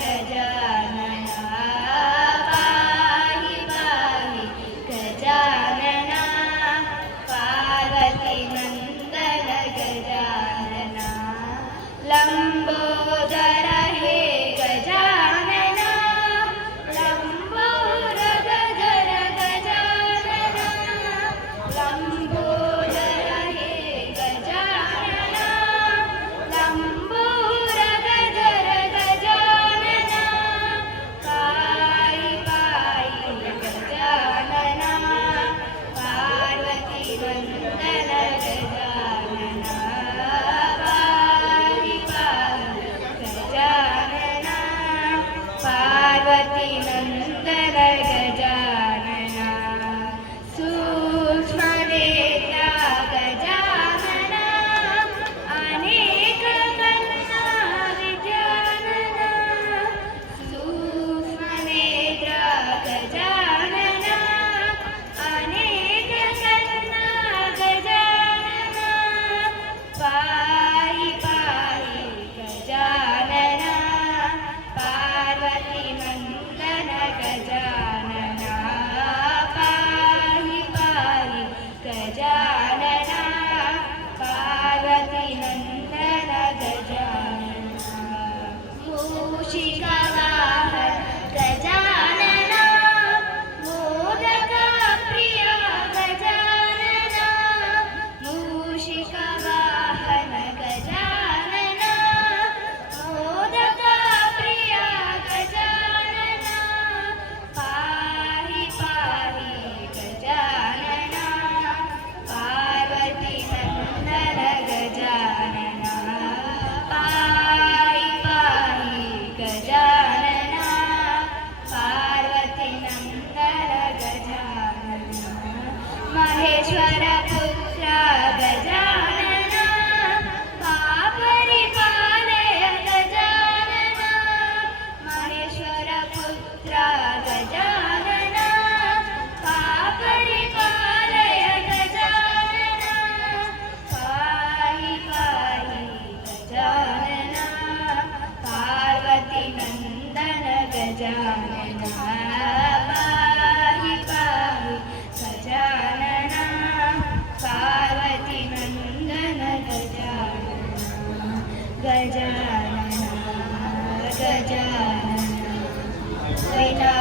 गजानना पाहि पाहि गजानना पार्वती नंदन गजानना लंबोदर हे गजानना लंबोदर गजानना लंबोदर हे गजानना लंबोदर गजानना पाहि पाहि गजानना पार्वती नंदन गजानना पाहि पाहि गजानना पार्वती नंदन गजानना सूक्ष्मनेत्रा गजानना अनेक कन्ना गजानना सूक्ष्मनेत्रा गजानना अनेक कन्ना गजानना पाहि पाहि गजानना पार्वती नंदन गजानना पाहि पाहि गजानना पार्वती नंदन गजानना मूषिकावाहन गजानना मोदक प्रिय गजानना मूषिकावाहन गजानना मोदक प्रिय गजानना पाहि पाहि गजानना पार्वती नंदन गजानना पाहि पाहि गजानना पार्वती नंदन गजानना महेश्वर पुत्र गजानना परिपालय गजानना महेश्वर पुत्र गजानना परिपालय गजानना पाहि पाहि गजानना पार्वती नंदन गजानना पाहि पाहि गजानना पार्वती नंदन गजानना गजानना गजानना विना